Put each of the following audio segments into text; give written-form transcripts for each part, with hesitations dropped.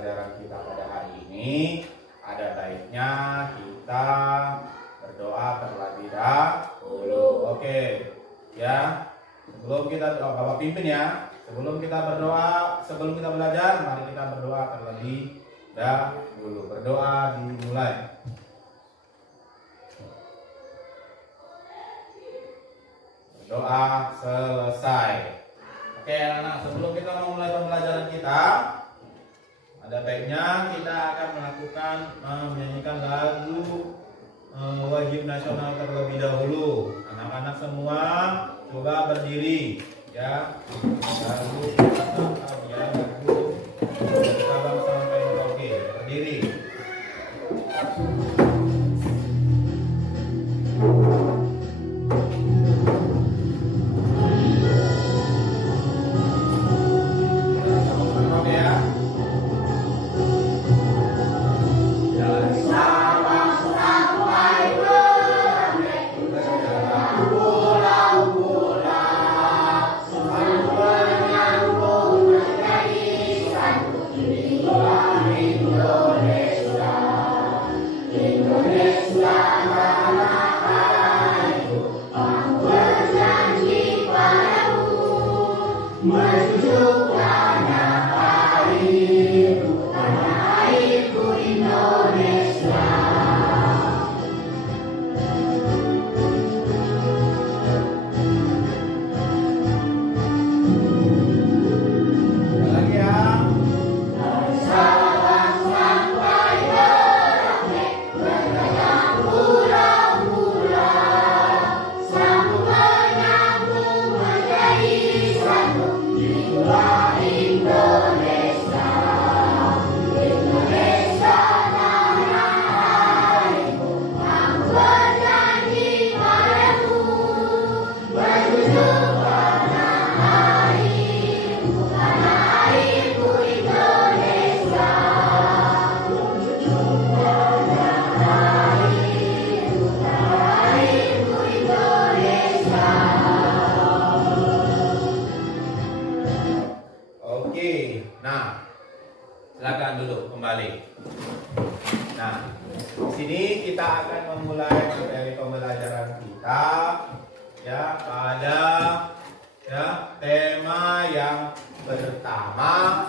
pembelajaran kita pada hari ini, ada baiknya kita berdoa terlebih dahulu. Oke, ya. Sebelum kita Bapak pimpin ya. Sebelum kita berdoa, sebelum kita belajar, mari kita berdoa terlebih dahulu. Berdoa dimulai. Doa selesai. Oke anak-anak, sebelum kita memulai pembelajaran kita, ada baiknya kita akan melakukan menyanyikan lagu wajib nasional terlebih dahulu. Anak-anak semua coba berdiri ya. Lagu kita bangsa Merauke, berdiri. Silakan duduk kembali. Nah, di sini kita akan memulai dari pembelajaran kita ya pada ya tema yang pertama,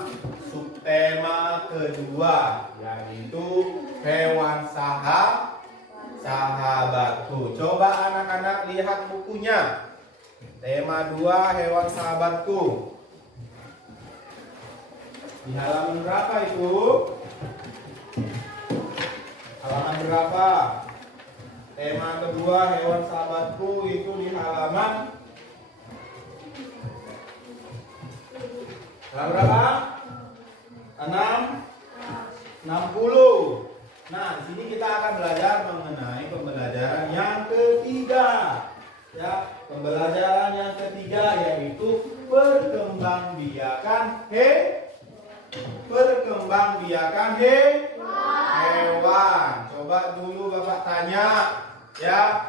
subtema kedua yaitu hewan sahabatku. Coba anak-anak lihat bukunya. Tema 2 hewan sahabatku. Di halaman berapa itu? Halaman berapa? Tema kedua hewan sahabatku itu di halaman berapa? 60. Nah, di sini kita akan belajar mengenai pembelajaran yang ketiga. Ya, pembelajaran yang ketiga yaitu perkembangbiakan hewan. Coba dulu Bapak tanya ya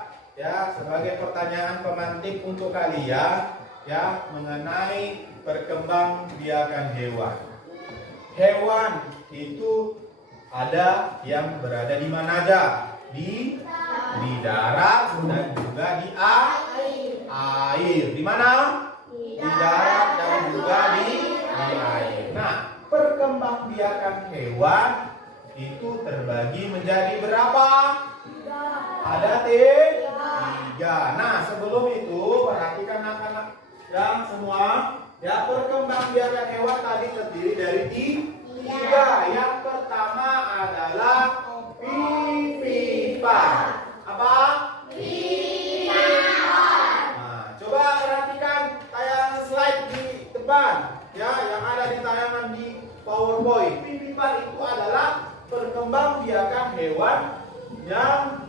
sebagai pertanyaan pemantik untuk kalian ya mengenai perkembangbiakan hewan. Hewan itu ada yang berada di mana aja? Di darat dan juga di air. Di mana? Di darat dan juga di air. Nah, perkembangbiakan hewan itu terbagi menjadi berapa? Ada tiga. Nah, sebelum itu perhatikan anak-anak yang semua ya, perkembangbiakan hewan tadi terdiri dari tiga. Yang pertama adalah pipipan. Apa? Pipipan. Nah, coba perhatikan tayangan slide di depan ya, yang ada di tayangan di PowerPoint. Pipipan itu adalah perkembangbiakan hewan yang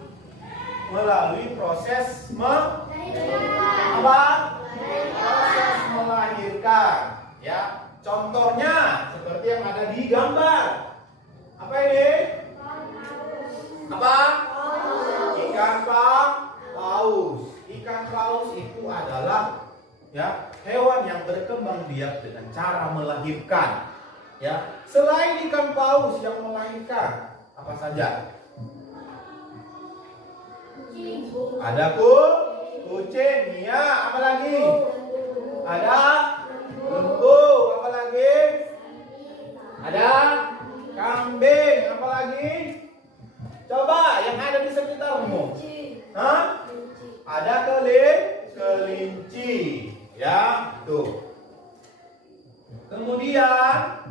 melalui proses proses melahirkan ya. Contohnya seperti yang ada di gambar. Apa ini? Apa? Ikan paus. Ikan paus itu adalah ya hewan yang berkembang biak dengan cara melahirkan. Ya, selain ikan paus yang melahirkan, apa saja? Ada kucing, ya. Apa lagi? Ada lembu. Apa lagi? Ada kambing. Apa lagi? Coba yang ada di sekitarmu. Hah? Ada kelinci. Ya, tuh. Kemudian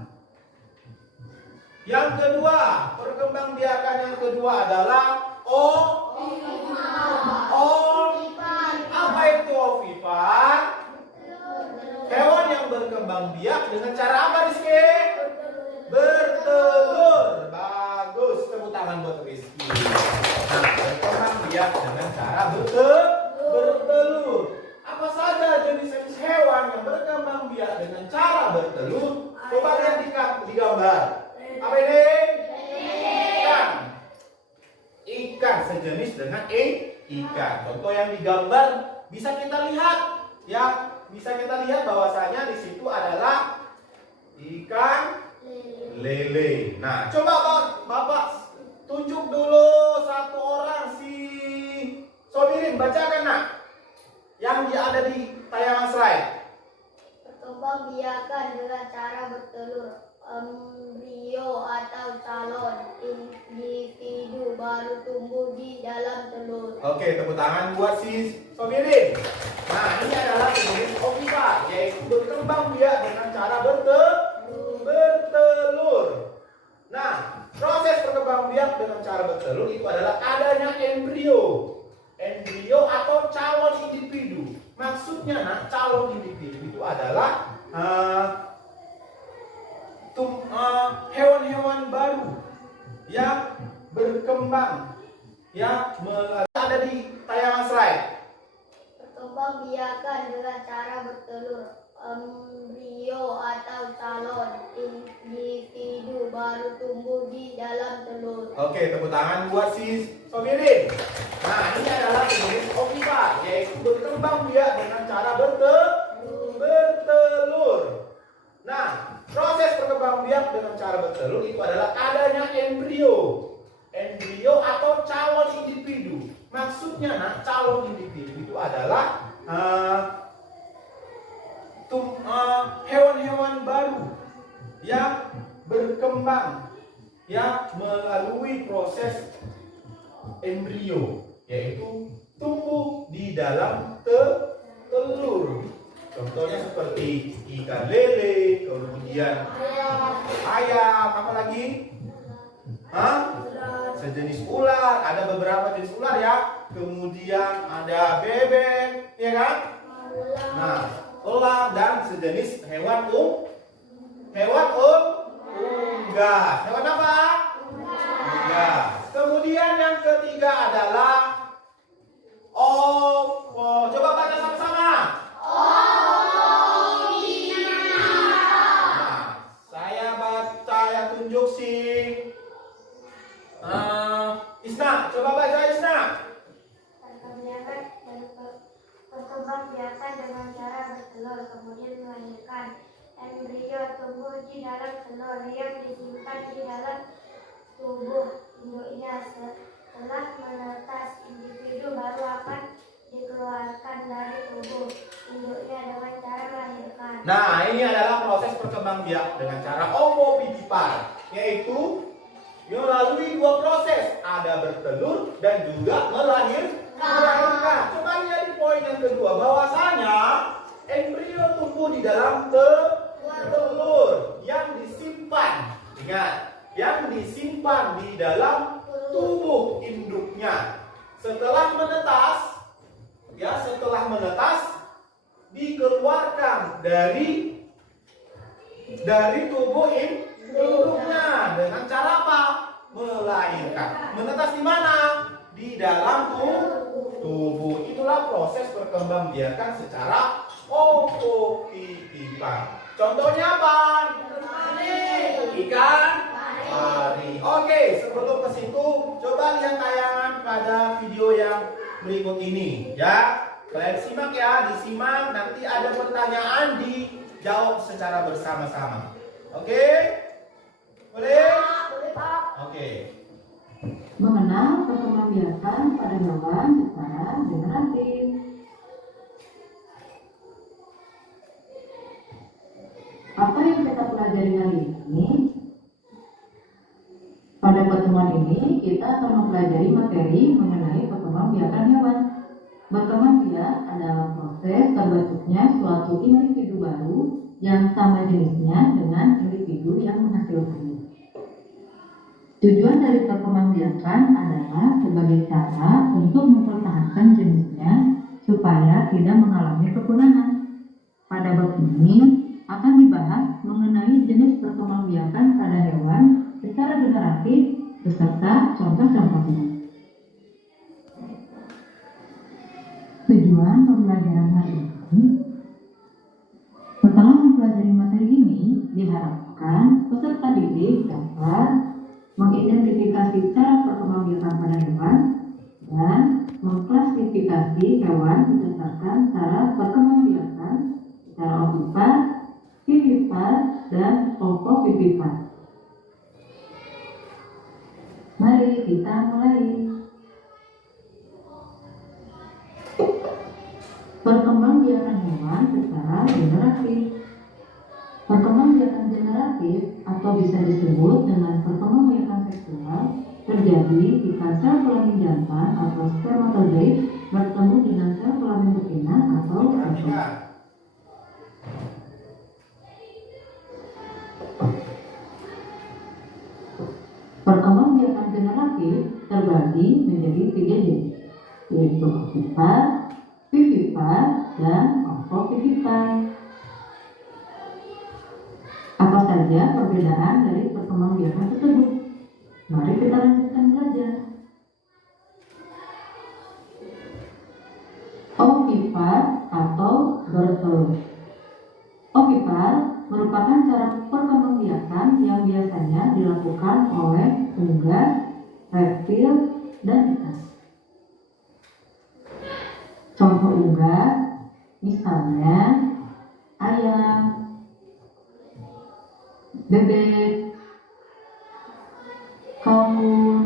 yang kedua, perkembangbiakan yang kedua adalah apa itu ovipar? Hewan yang berkembang biak dengan cara apa, Rizky? Bertelur. Bagus, tepuk tangan buat Rizky. Nah, berkembang biak dengan cara bertelur. Apa saja jenis-jenis hewan yang berkembang biak dengan cara bertelur? Coba lihat di gambar. Apa ini? Ikan. Ikan sejenis dengan ikan. Contoh yang digambar bisa kita lihat, ya, bisa kita lihat bahwasanya di situ adalah ikan lele. Nah, coba Bapak tunjuk dulu satu orang si Sobirin, bacakan nak yang ada di tayangan slide. Perkembangbiakan dengan cara bertelur. Embrio atau calon individu baru tumbuh di dalam telur. Oke, tepuk tangan buat si Sobirin. Nah, ini adalah jenis ovipar, yaitu berkembang biak dengan cara bertelur. Nah, proses berkembang biak dengan cara bertelur itu adalah adanya embrio. Embrio atau calon individu. Maksudnya, nah, calon individu itu adalah hewan-hewan baru yang berkembang, ya, ada di tayangan slide. Perkembangbiakan dengan cara bertelur. Embrio atau calon individu baru tumbuh di dalam telur. Oke, tepuk tangan buat si Sobirin. Nah, ini adalah jenis ovipar, yaitu berkembang biak dengan cara bertelur. Nah, proses berkembang biak dengan cara bertelur itu adalah adanya embrio. Embrio atau calon individu. Maksudnya, nah, calon individu itu adalah hewan-hewan baru yang berkembang, ya, melalui proses embrio, yaitu tumbuh di dalam telur. Contohnya seperti ikan lele, kemudian ayam, apa lagi? Sejenis ular, ada beberapa jenis ular, ya. Kemudian ada bebek, ya kan? Nah, ular dan sejenis hewan unggas. Hewan apa? Unggas. Kemudian yang ketiga adalah ovo. Coba baca sama-sama. Saya tunjuk si Isna. Coba baca Isna. Perkembangbiakan dengan cara bertelur, kemudian melahirkan. Embrio tumbuh di dalam telur yang disimpan di dalam tubuh induknya. Setelah menetas, individu baru akan dikeluarkan dari tubuh induknya dengan cara melahirkan. Nah, ini adalah proses perkembangbiak dengan cara ovovivipar, yaitu melalui dua proses, ada bertelur dan juga melahirkan. Coba lihat di poin yang kedua, bahwasanya embrio tumbuh di dalam telur yang disimpan. Ingat, yang disimpan di dalam tubuh induknya. Setelah menetas, dikeluarkan dari tubuh induknya dengan cara apa? Melahirkan. Menetas di mana? Di dalam tubuh. Itulah proses perkembangbiakan secara ovovivipar. Contohnya apa? Ikan pari. Oke, sebelum ke situ, coba lihat tayangan pada video yang berikut ini, ya. Kalian simak, ya, disimak. Nanti ada pertanyaan dijawab secara bersama-sama. Oke? Boleh? Boleh Pak. Oke. Mengenal perkembangbiakan pada hewan secara generatif. Apa yang kita pelajari hari ini? Pada pertemuan ini kita akan mempelajari materi mengenai perkembangbiakan hewan. Berkembang biak adalah proses terbentuknya suatu individu baru yang sama jenisnya dengan individu yang menghasilkannya. Tujuan dari perkembangbiakan adalah sebagai cara untuk mempertahankan jenisnya supaya tidak mengalami kepunahan. Pada bab ini akan dibahas mengenai jenis perkembangbiakan pada hewan secara generatif beserta contoh-contohnya. Tujuan pembelajaran hari ini, setelah mempelajari materi ini, diharapkan peserta didik dapat mengidentifikasi cara perkembangbiakan pada hewan dan mengklasifikasi hewan berdasarkan cara perkembangbiakan secara ovipar, vivipar, dan ovovivipar. Mari kita mulai. Perkembangbiakan hewan secara generatif. Perkembangbiakan generatif atau bisa disebut dengan perkembangbiakan seksual terjadi jika sel kelamin jantan atau spermatozoid bertemu dengan sel kelamin betina atau oosit. Perkembangbiakan generatif terbagi menjadi 3 jenis, yaitu ovipar, vivipar, dan ovovivipar. Apa saja perbedaan dari perkembangbiakan tersebut? Mari kita lanjutkan belajar. Ovipar atau bertelur. Ovipar merupakan cara perkembangbiakan yang biasanya dilakukan oleh unggas, reptil, dan ikan. Contoh unggas, misalnya ayam, bebek, kalkun,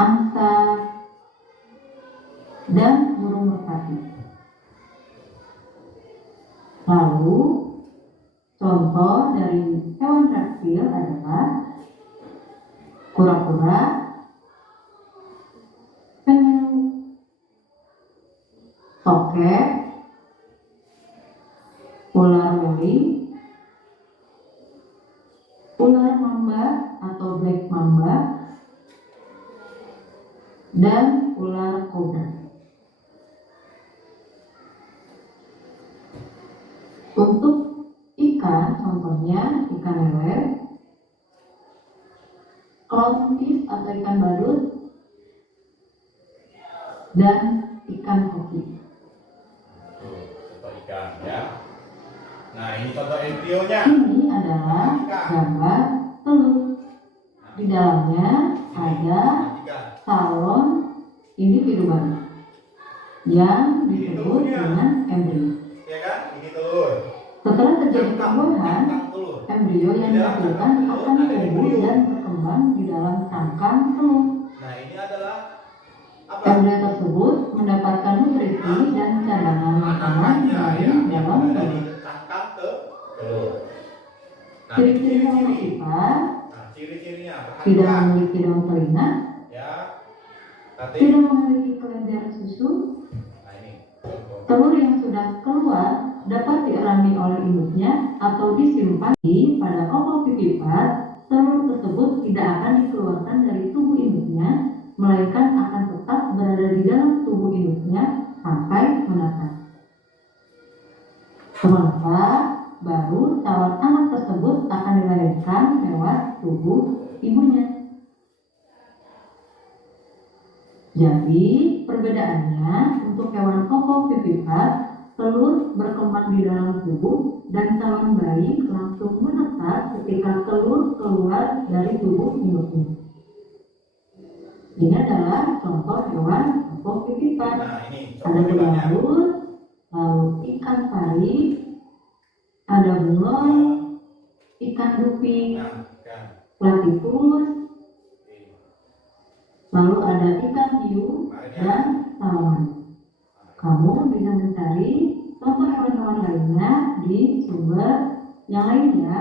angsa, dan burung merpati. Lalu, contoh dari hewan reptil adalah kura-kura, penyu, tokek, ular weli, ular mamba atau black mamba, dan ular kobra. Untuk ikan, contohnya ikan lele, clownfish atau ikan badut, dan ikan koki. Contoh ikan ya. Nah, ini contoh embrionya. Ini adalah gambar telur. Di dalamnya ada salon individu baru yang disebut dengan embrio. Ya kan? Ini telur. Setelah terjadi pembuahan, Telur. embrio yang dihasilkan akan tumbuh dan berkembang di dalam cangkang telur. Nah, ini adalah apa? Embrio tersebut mendapatkan nutrisi dan cadangan makanan dari dalam dari telur. cangkang ke telur. Nah, Ciri-ciri hewan ovipar Nah, ciri-cirinya tidak perhatikan memiliki daun telinga, ya. Tadi. tidak memiliki kelenjar susu. Nah, ini contoh. Telur yang sudah keluar dapat dialami oleh induknya atau disimpan pada ovovivipar. Telur tersebut tidak akan dikeluarkan dari tubuh induknya, melainkan akan tetap berada di dalam tubuh induknya sampai menetas. Sementara baru calon anak tersebut akan dilahirkan lewat tubuh ibunya. Jadi perbedaannya untuk hewan ovovivipar, telur berkembang di dalam tubuh dan calon bayi langsung menetas ketika telur keluar dari tubuh induknya. Ini adalah contoh hewan ovovivipar. Nah, ini Ada telur, lalu ikan pari, ada bunglon, ikan gupi, Nah, ikan. platypus, Oke. lalu ada ikan hiu dan salmon. Kamu bisa mencari contoh hewan-hewan lainnya di sumber yang lainnya.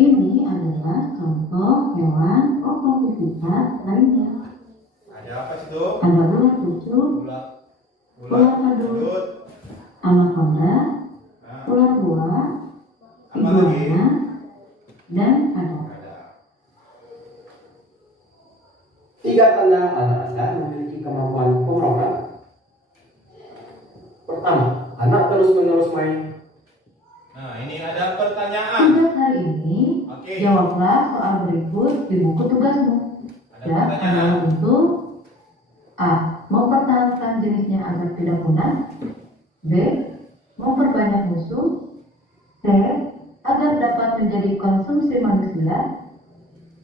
Ini adalah contoh hewan ovovivipas lainnya. Ada apa situ? Ada ular kucing, Ular. ular kadut, Udut. anaconda, Nah, ular buah, apa lagi? iguana, dan ada. Ada. 3 tanda anak Anda memiliki kemampuan pengorokan. Pertama, anak terus-menerus main. Nah, ini ada pertanyaan. Tugas hari ini, Oke. jawablah soal berikut di buku tugasmu. Ada Dan pertanyaan. adalah untuk A. Mempertahankan jenisnya agar tidak punah. B. Memperbanyak musuh. C. Agar dapat menjadi konsumsi manusia.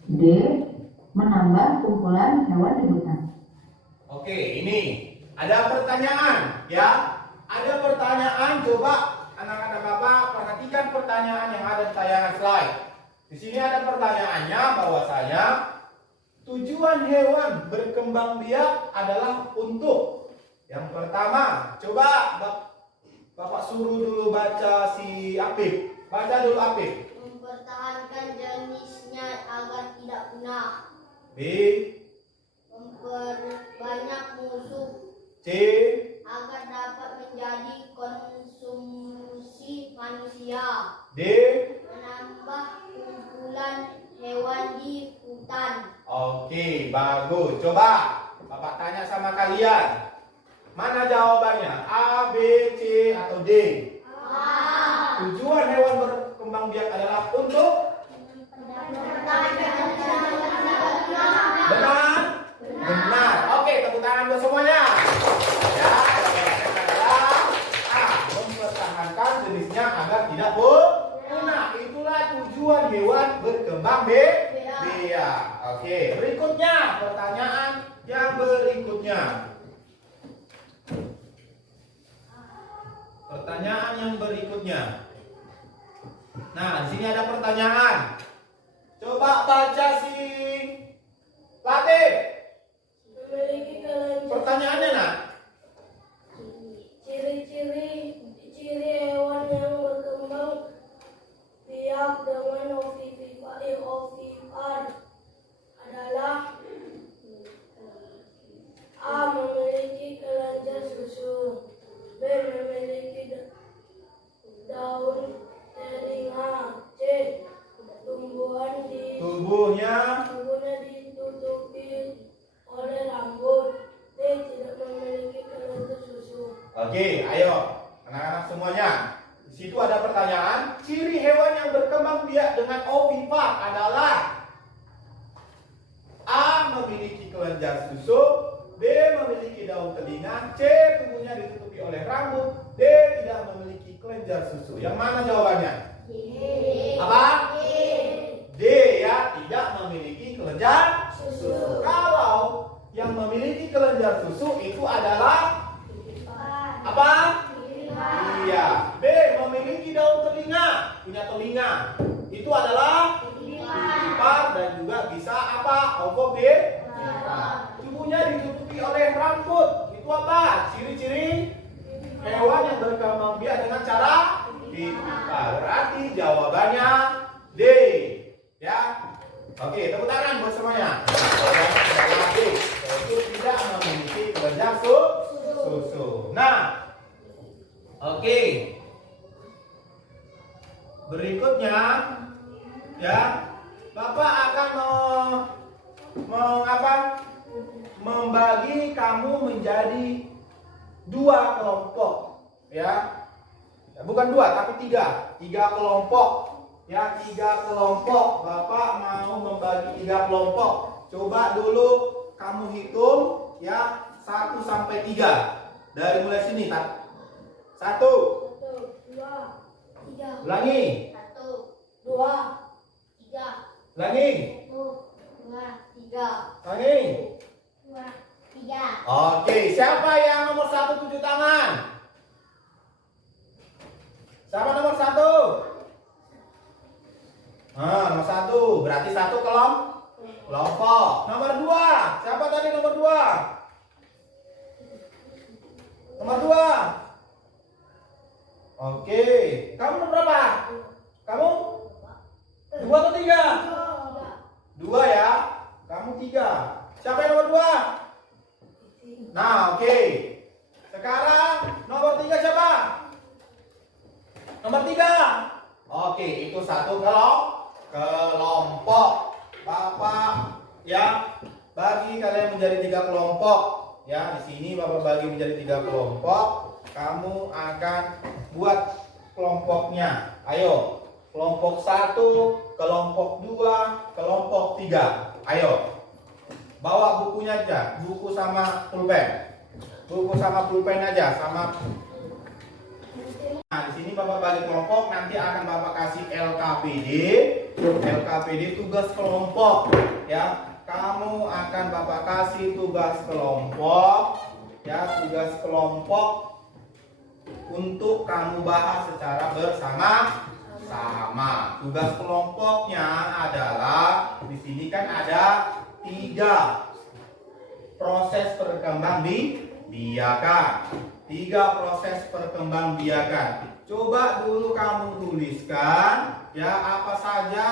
D. Menambah kumpulan hewan di hutan. Oke, ini ada pertanyaan ya. Ada pertanyaan, coba anak-anak Bapak perhatikan pertanyaan yang ada di tayangan slide. Di sini ada pertanyaannya bahwasanya tujuan hewan berkembang biak adalah untuk yang pertama, coba Bapak suruh dulu baca si Apip. Baca dulu Apip. Mempertahankan jenisnya agar tidak punah. B, Memperbanyak musuh C, agar dapat menjadi konsumsi manusia. D. Menambah kumpulan hewan di hutan. Oke, bagus. Coba Bapak tanya sama kalian. Mana jawabannya? A, B, C, atau D? Tujuan hewan berkembang biak adalah untuk benar? Benar. Oke, tepuk tangan buat semuanya. Ya, jawabannya adalah A, mempertahankan jenisnya agar tidak punah. Itulah tujuan hewan berkembang biak. Oke, berikutnya pertanyaan yang berikutnya. Pertanyaan yang berikutnya. Nah, di sini ada pertanyaan. Coba baca si Latif. Memiliki kelenjar. Pertanyaannya, nak. Ciri hewan yang berkembang biak dengan ovipar adalah A. Memiliki kelenjar susu. B. Memiliki daun telinga. C. Tubuhnya Tubuhnya ditutupi oleh rambut. D. Tidak memiliki kelenjar susu. Oke, ayo anak-anak semuanya. Di situ ada pertanyaan, ciri hewan yang berkembang biak dengan ovipar adalah A. Memiliki kelenjar susu, B. Memiliki daun telinga, C. Tubuhnya ditutupi oleh rambut, D. Tidak memiliki kelenjar susu. Yang mana jawabannya? Apa? D, ya, tidak memiliki kelenjar susu. Kalau yang memiliki kelenjar susu itu adalah apa? Iya. B, memiliki daun telinga, punya telinga. Itu adalah ovipar dan juga bisa apa? Ovovivipar. Tubuhnya ditutupi oleh rambut. Itu apa? Ciri-ciri hewan yang berkembang biak dengan cara ovipar. Berarti jawabannya D. Ya. Oke, tepuk tangan buat semuanya. Jawabannya adalah D. Yaitu tidak memiliki kelenjar susu. Nah, oke. Berikutnya, ya, Bapak akan membagi kamu menjadi 2 kelompok, ya. Bukan 2, tapi 3 kelompok. Ya, 3 kelompok. Bapak mau membagi 3 kelompok. Coba dulu kamu hitung, ya, 1 sampai 3. Dari mulai sini, tak? 1. 1, 2, 3. Ulangi. 1, 2, 3. Ulangi. 1, 2, 3. Ulangi. 2, 3. Oke, siapa yang nomor 1 tunjuk tangan? 1, Siapa nomor 1? Nomor 1 berarti 1 kelompok. Nomor 2, siapa tadi nomor 2? Nomor 2. Oke, kamu nomor berapa? Kamu 2 atau 3? 2 ya. Kamu 3. Siapa yang nomor 2? Nah, oke. Sekarang nomor 3 siapa? Nomor 3. Oke, itu 1 kelompok. Bapak ya bagi kalian menjadi 3 kelompok. Ya, di sini Bapak bagi menjadi 3 kelompok. Kamu akan buat kelompoknya. Ayo, kelompok 1, kelompok 2, kelompok 3. Ayo. Bawa bukunya aja, buku sama pulpen. Buku sama pulpen aja, sama. Nah, di sini Bapak bagi kelompok, nanti akan Bapak kasih LKPD. LKPD tugas kelompok, ya. Kamu akan Bapak kasih tugas kelompok, ya, tugas kelompok untuk kamu bahas secara bersama-sama. Tugas kelompoknya adalah di sini kan ada 3 proses perkembangbiakan. 3 proses perkembangbiakan. Coba dulu kamu tuliskan ya apa saja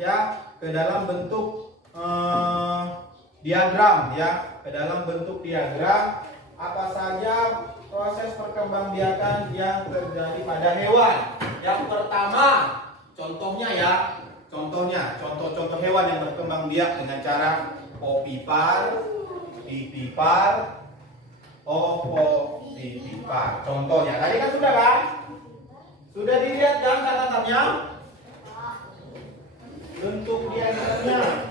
ya ke dalam bentuk diagram ya. Ke dalam bentuk diagram apa saja proses perkembangbiakan yang terjadi pada hewan. Yang pertama, contohnya ya. Contoh hewan yang berkembang biak dengan cara ovipar, vivipar, opovivipar. Contohnya, tadi kan sudah kan? Sudah dilihat kan catatannya? Bentuk diagramnya.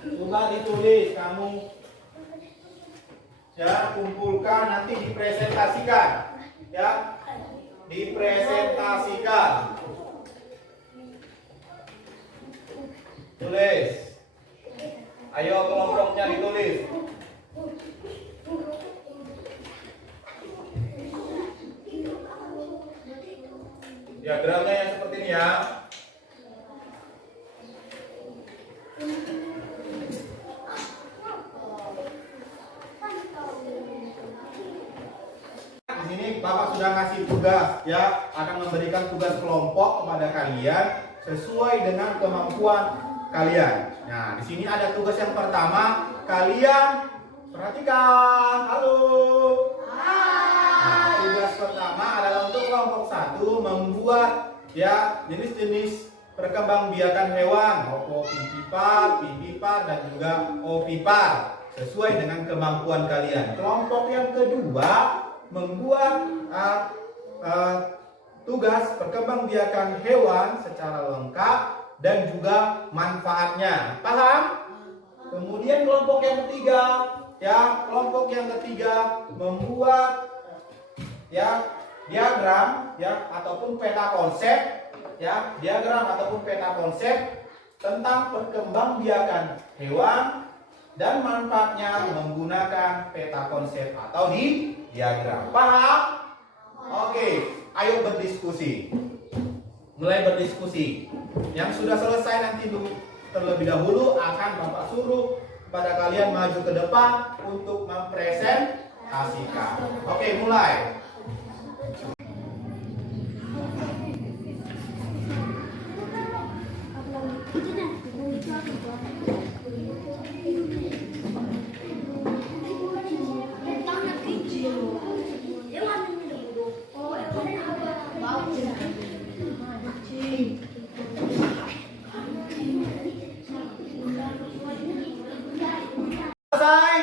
Coba ditulis kamu. Ya, kumpulkan nanti dipresentasikan. Ya. Dipresentasikan. Tulis. Ayo kelompoknya ditulis. Diagramnya yang seperti ini ya. Di sini Bapak sudah ngasih tugas ya, akan memberikan tugas kelompok kepada kalian sesuai dengan kemampuan kalian. Nah, di sini ada tugas yang pertama, kalian perhatikan. Halo. Nah, tugas pertama adalah untuk kelompok 1 membuat ya jenis-jenis perkembangbiakan hewan, ovipar, dan juga ovipar sesuai dengan kemampuan kalian. Kelompok yang kedua membuat tugas perkembangbiakan hewan secara lengkap dan juga manfaatnya. Paham? Kemudian kelompok yang ketiga, ya, kelompok yang ketiga membuat ya diagram ya ataupun peta konsep, ya, diagram ataupun peta konsep tentang perkembangbiakan hewan dan manfaatnya menggunakan peta konsep atau di diagram. Paham? Oke, ayo berdiskusi. Mulai berdiskusi. Yang sudah selesai nanti terlebih dahulu akan Bapak suruh kepada kalian maju ke depan untuk mempresentasikan. Oke, mulai. Selesai?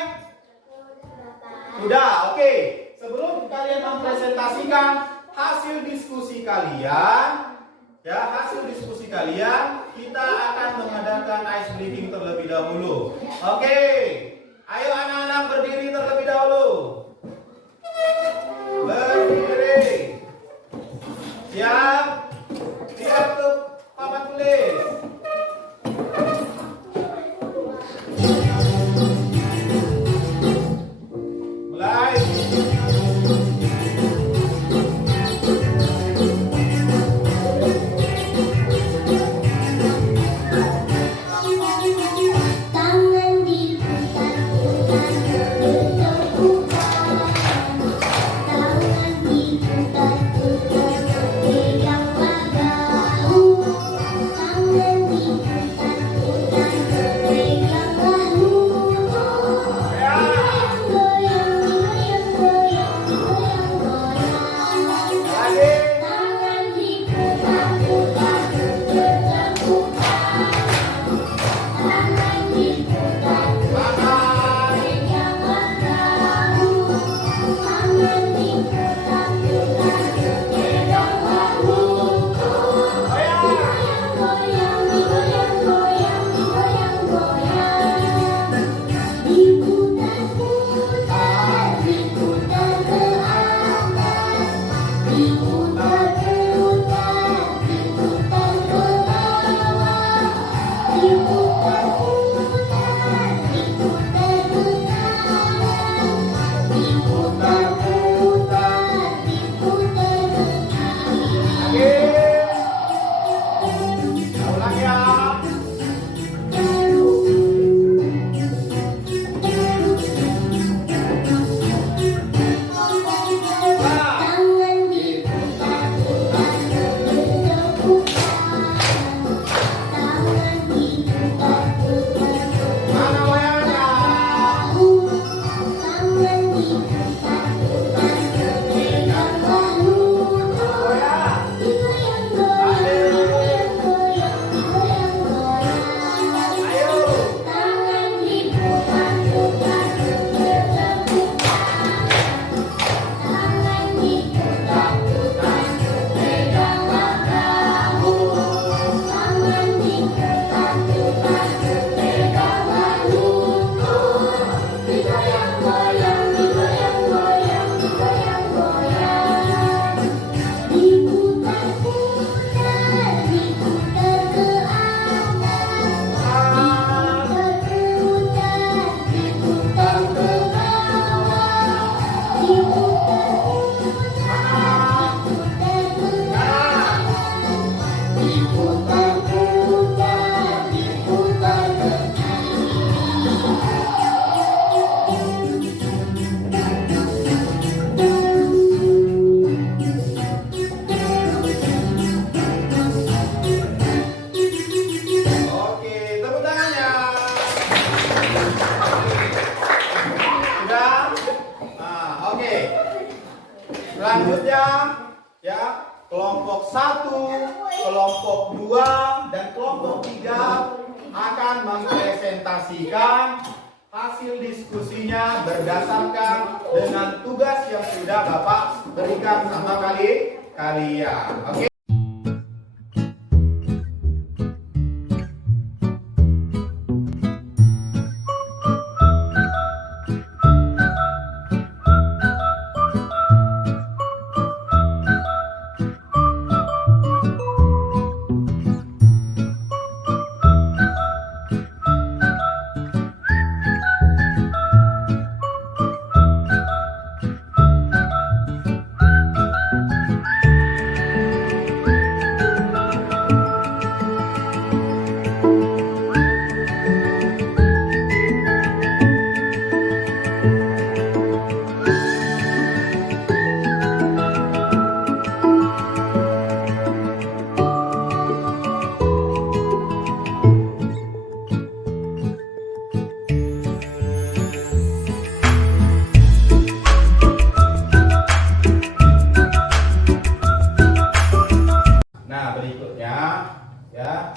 Sudah, oke. Sebelum kalian mempresentasikan hasil diskusi kalian, ya, hasil diskusi kalian, kita akan mengadakan ice breaking terlebih dahulu. Oke. Ayo anak-anak berdiri terlebih dahulu. Berdiri. Siap? Siap untuk papan tulis. Mulai. kelompok 1, kelompok 2, dan kelompok 3 akan mempresentasikan hasil diskusinya berdasarkan dengan tugas yang sudah Bapak berikan sama kalian. Oke.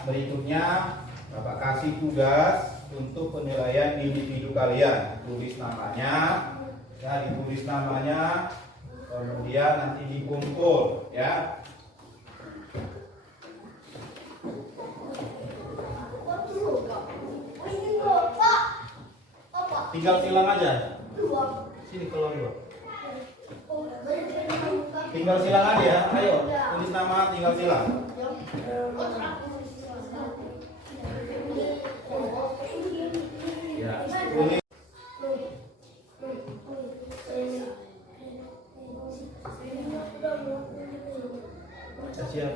Berikutnya Bapak kasih tugas untuk penilaian individu kalian. Tulis namanya, ya, ditulis namanya, kemudian nanti dikumpul, ya. Tinggal silang aja. Sini keluar dulu. Tinggal silang aja ya. Ayo, tulis nama, tinggal silang. Ya, tulis. Siap.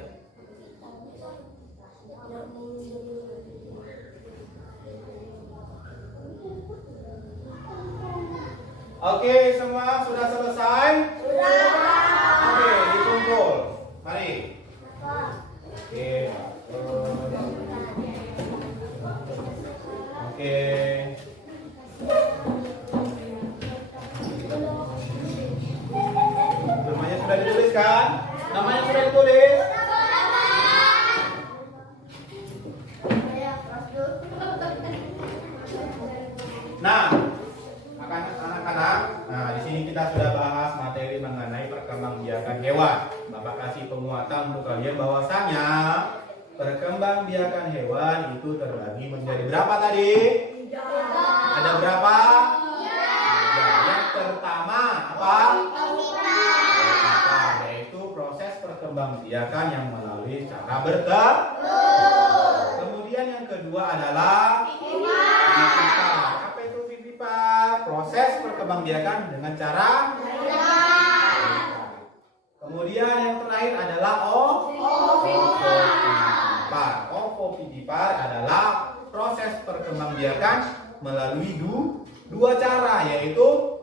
Oke, semua sudah selesai? Sudah. Oke, dikumpul. Mari. Oke. Oke. Namanya sudah dituliskan? Namanya sudah ditulis? Nah, anak-anak, nah di sini kita sudah bahas materi mengenai perkembangbiakan hewan. Bapak kasih penguatan untuk kalian bahwasanya perkembangbiakan hewan itu terbagi menjadi berapa tadi? Ada berapa? Yang pertama apa? Yaitu proses perkembangbiakan yang melalui cara bertelur. Kemudian yang kedua adalah vivipar. Apa itu vivipar? Proses perkembangbiakan dengan cara kemudian yang terakhir adalah ovovivipar. Ovovivipar adalah proses perkembangbiakan melalui dua cara, yaitu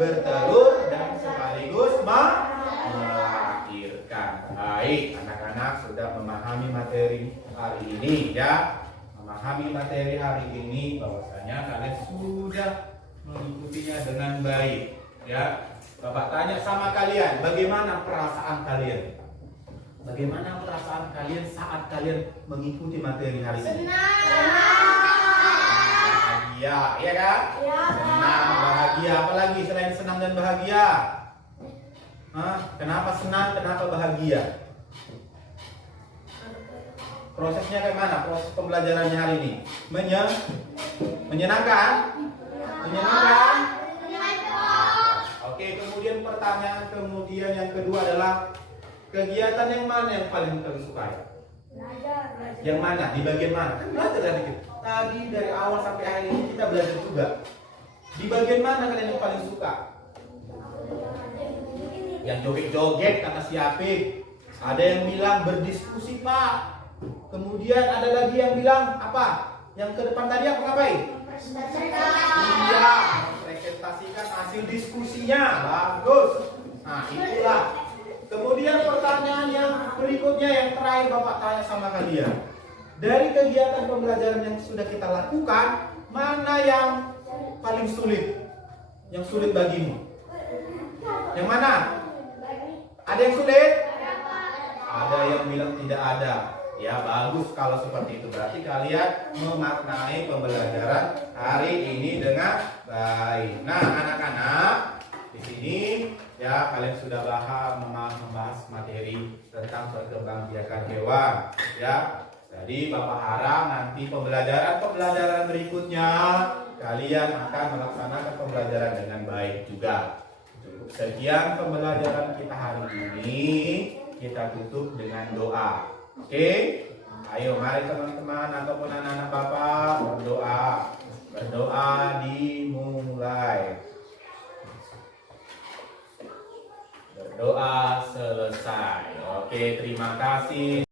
bertelur dan sekaligus melahirkan. Baik, anak-anak sudah memahami materi hari ini, ya. Memahami materi hari ini bahwasanya kalian sudah mengikutinya dengan baik, ya. Bapak tanya sama kalian, bagaimana perasaan kalian? Bagaimana perasaan kalian saat kalian mengikuti materi hari ini? Bahagia, ya kan? Senang, bahagia. Apalagi selain senang dan bahagia? Kenapa senang? Kenapa bahagia? Prosesnya kayak mana? Proses pembelajarannya hari ini? Menyenangkan? Menyenangkan? Oke, kemudian pertanyaan yang kedua adalah kegiatan yang mana yang paling kalian sukai? Yang mana? Di bagian mana? Belajar dikit. Tadi dari awal sampai akhir ini kita belajar juga. Di bagian mana kalian yang paling suka? Yang joget-joget kata si Apik. Ada yang bilang berdiskusi, Pak. Kemudian ada lagi yang bilang apa? Yang ke depan tadi apa ngapain? Iya, presentasikan hasil diskusinya. Bagus. Nah, itulah. Kemudian pertanyaan yang berikutnya yang terakhir Bapak tanya sama kalian. Dari kegiatan pembelajaran yang sudah kita lakukan, mana yang paling sulit? Yang sulit bagimu? Yang mana? Ada yang sulit? Ada yang bilang tidak ada. Ya, bagus kalau seperti itu. Berarti kalian memaknai pembelajaran hari ini dengan baik. Nah, anak-anak, di sini ya kalian sudah membahas materi tentang perkembangbiakan hewan. Ya, jadi Bapak harap nanti pembelajaran berikutnya kalian akan melaksanakan pembelajaran dengan baik juga. Cukup sekian pembelajaran kita hari ini. Kita tutup dengan doa. Oke? Ayo mari teman-teman ataupun anak-anak Bapak berdoa. Berdoa dimulai. Berdoa selesai. Oke, terima kasih.